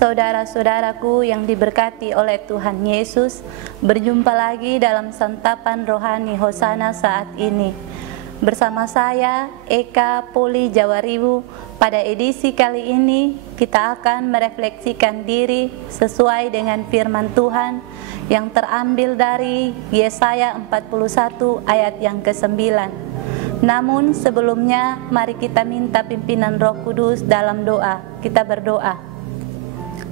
saudara-saudaraku yang diberkati oleh Tuhan Yesus, berjumpa lagi dalam santapan rohani Hosana saat ini. Bersama saya, Eka Poli Jawariwu, pada edisi kali ini kita akan merefleksikan diri sesuai dengan firman Tuhan yang terambil dari Yesaya 41 ayat yang ke-9. Namun sebelumnya, mari kita minta pimpinan Roh Kudus dalam doa. Kita berdoa.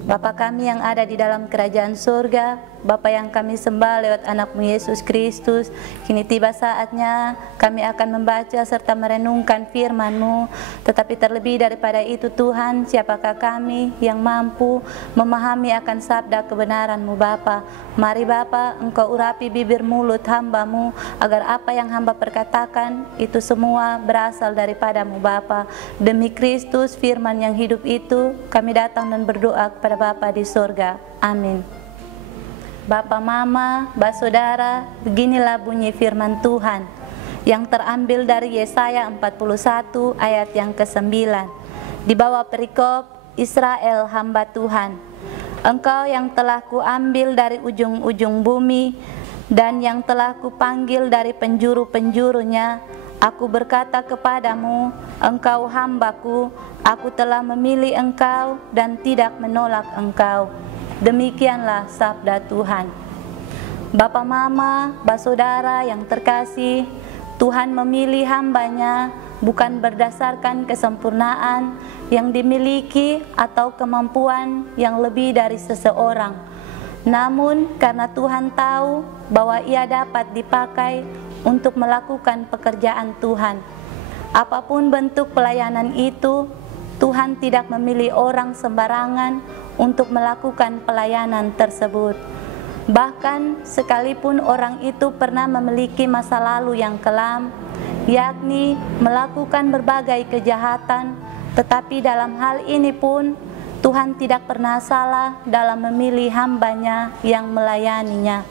Bapa kami yang ada di dalam kerajaan surga, Bapa yang kami sembah lewat anak-Mu Yesus Kristus, kini tiba saatnya kami akan membaca serta merenungkan firman-Mu. Tetapi terlebih daripada itu Tuhan, siapakah kami yang mampu memahami akan sabda kebenaran-Mu Bapa? Mari Bapa, Engkau urapi bibir mulut hamba-Mu, agar apa yang hamba perkatakan itu semua berasal daripada-Mu Bapa. Demi Kristus firman yang hidup itu, kami datang dan berdoa kepada Bapa di surga. Amin. Bapak, Mama, Saudara, beginilah bunyi firman Tuhan yang terambil dari Yesaya 41 ayat yang ke-9. Di bawah perikop Israel hamba Tuhan. Engkau yang telah kuambil dari ujung-ujung bumi dan yang telah kupanggil dari penjuru-penjurunya, aku berkata kepadamu, engkau hambaku, aku telah memilih engkau dan tidak menolak engkau. Demikianlah sabda Tuhan. Bapak, Mama, Saudara yang terkasih, Tuhan memilih hambanya bukan berdasarkan kesempurnaan yang dimiliki atau kemampuan yang lebih dari seseorang. Namun karena Tuhan tahu bahwa ia dapat dipakai untuk melakukan pekerjaan Tuhan. Apapun bentuk pelayanan itu, Tuhan tidak memilih orang sembarangan untuk melakukan pelayanan tersebut. Bahkan sekalipun orang itu pernah memiliki masa lalu yang kelam, yakni melakukan berbagai kejahatan, tetapi dalam hal ini pun Tuhan tidak pernah salah dalam memilih hambanya yang melayaninya.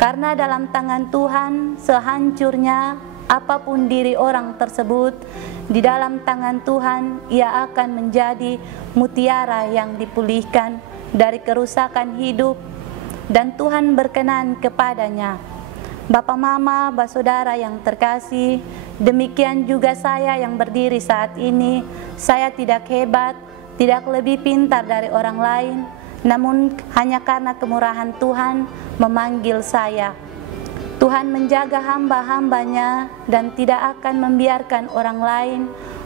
Karena dalam tangan Tuhan, sehancurnya apapun diri orang tersebut, di dalam tangan Tuhan ia akan menjadi mutiara yang dipulihkan dari kerusakan hidup, dan Tuhan berkenan kepadanya. Bapak, Mama, Saudara yang terkasih, demikian juga saya yang berdiri saat ini. Saya tidak hebat, tidak lebih pintar dari orang lain, namun hanya karena kemurahan Tuhan memanggil saya. Tuhan menjaga hamba-hambanya dan tidak akan membiarkan orang lain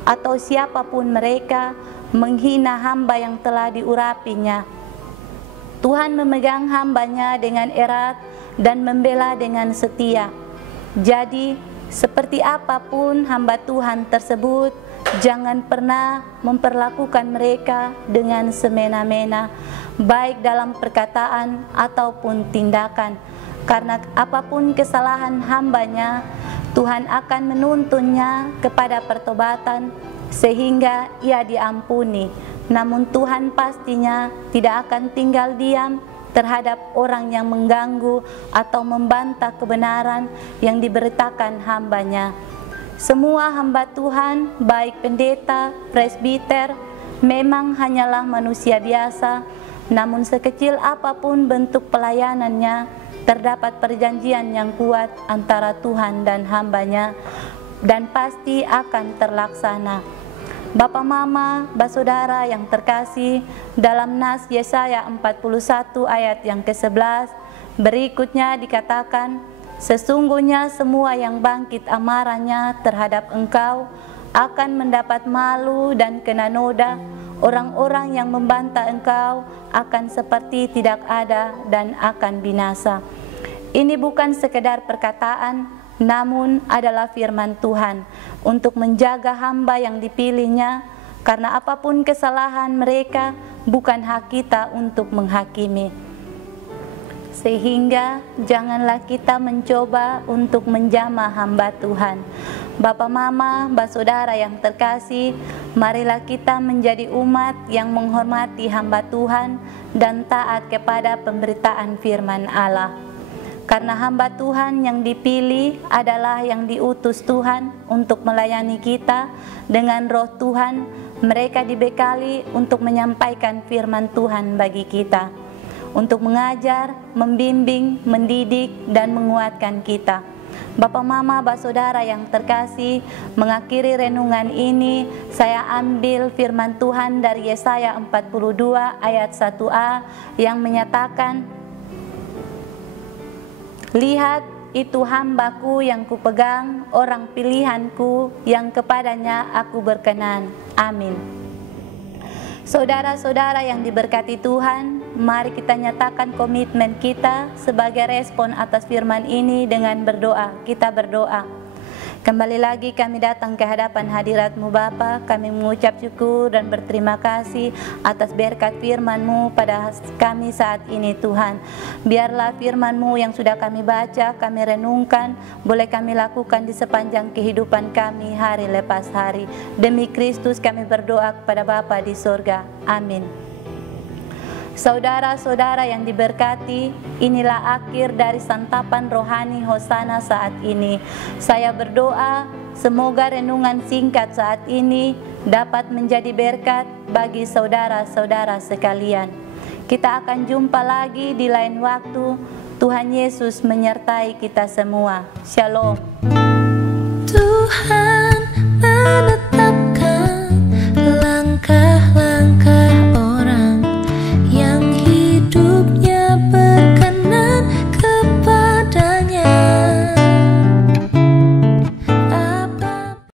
atau siapapun mereka menghina hamba yang telah diurapinya. Tuhan memegang hambanya dengan erat dan membela dengan setia. Jadi, seperti apapun hamba Tuhan tersebut, jangan pernah memperlakukan mereka dengan semena-mena, baik dalam perkataan ataupun tindakan. Karena apapun kesalahan hambanya, Tuhan akan menuntunnya kepada pertobatan sehingga ia diampuni. Namun Tuhan pastinya tidak akan tinggal diam terhadap orang yang mengganggu atau membantah kebenaran yang diberitakan hambanya. Semua hamba Tuhan, baik pendeta, presbiter, memang hanyalah manusia biasa, namun sekecil apapun bentuk pelayanannya, terdapat perjanjian yang kuat antara Tuhan dan hambanya, dan pasti akan terlaksana. Bapak, Mama, Saudara yang terkasih, dalam nas Yesaya 41 ayat yang ke-11, berikutnya dikatakan, sesungguhnya semua yang bangkit amarahnya terhadap engkau akan mendapat malu dan kena noda. Orang-orang yang membantah engkau akan seperti tidak ada dan akan binasa. Ini bukan sekedar perkataan, namun adalah firman Tuhan untuk menjaga hamba yang dipilihnya, karena apapun kesalahan mereka bukan hak kita untuk menghakimi. Sehingga janganlah kita mencoba untuk menjamah hamba Tuhan. Bapak, Mama, Saudara yang terkasih, marilah kita menjadi umat yang menghormati hamba Tuhan dan taat kepada pemberitaan firman Allah. Karena hamba Tuhan yang dipilih adalah yang diutus Tuhan untuk melayani kita dengan roh Tuhan, Mereka dibekali untuk menyampaikan firman Tuhan bagi kita, untuk mengajar, membimbing, mendidik, dan menguatkan kita. Bapak, Mama, Saudara yang terkasih, mengakhiri renungan ini, saya ambil firman Tuhan dari Yesaya 42 ayat 1a yang menyatakan, "Lihat, itu hambaku yang kupegang, orang pilihanku yang kepadanya aku berkenan." Amin. Saudara-saudara yang diberkati Tuhan, mari kita nyatakan komitmen kita sebagai respon atas firman ini dengan berdoa. Kita berdoa. Kembali lagi kami datang ke hadapan hadirat-Mu Bapa. Kami mengucap syukur dan berterima kasih atas berkat firman-Mu pada kami saat ini Tuhan. Biarlah firman-Mu yang sudah kami baca, kami renungkan, boleh kami lakukan di sepanjang kehidupan kami hari lepas hari. Demi Kristus kami berdoa kepada Bapa di surga. Amin. Saudara-saudara yang diberkati, inilah akhir dari santapan rohani Hosana saat ini. Saya berdoa semoga renungan singkat saat ini dapat menjadi berkat bagi saudara-saudara sekalian. Kita akan jumpa lagi di lain waktu. Tuhan Yesus menyertai kita semua. Shalom.